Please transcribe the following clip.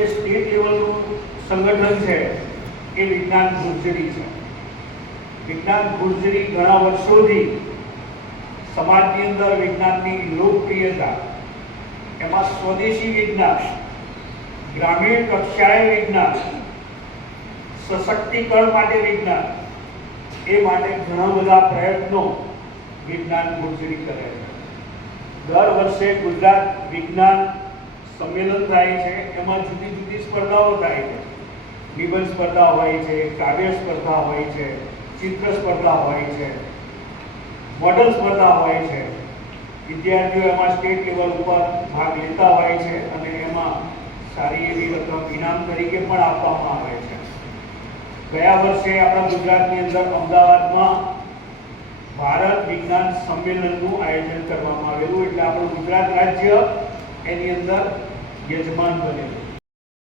જે સ્ટેટ લેવલનું સંગઠન છે એ વિજ્ઞાન ગુર્જરી છે. વિજ્ઞાન ગુર્જરી ઘણા વર્ષોથી સમાજની અંદર વિજ્ઞાનની લોકપ્રિયતા, એમાં સ્વદેશી વિજ્ઞાન, ગ્રામીણ કક્ષાએ વિજ્ઞાન, સશક્તિકરણ માટે વિજ્ઞાન, એ માટે ઘણા બધા પ્રયત્નો વિજ્ઞાન ગુર્જરી કરે છે. દર વર્ષે ગુજરાત વિજ્ઞાન સંમેલન થાય છે. એમાં જુદી જુદી સ્પર્ધાઓ થાય છે. નિબંધ સ્પર્ધા હોય છે, કાવ્ય સ્પર્ધા હોય છે, ચિત્ર સ્પર્ધા હોય છે, મોડલ સ્પર્ધા હોય છે. વિદ્યાર્થીઓ એમાં સ્ટેટ લેવલ ઉપર ભાગ લેતા હોય છે અને એમાં સારી એવી રકમ ઇનામ તરીકે પણ આપવામાં આવે છે. ગયા વર્ષે આપણા ગુજરાતની અંદર અમદાવાદમાં ભારત વિજ્ઞાન સંમેલનનું આયોજન કરવામાં આવેલું, એટલે આપણું ગુજરાત રાજ્ય એની અંદર યજમાન બનેલું.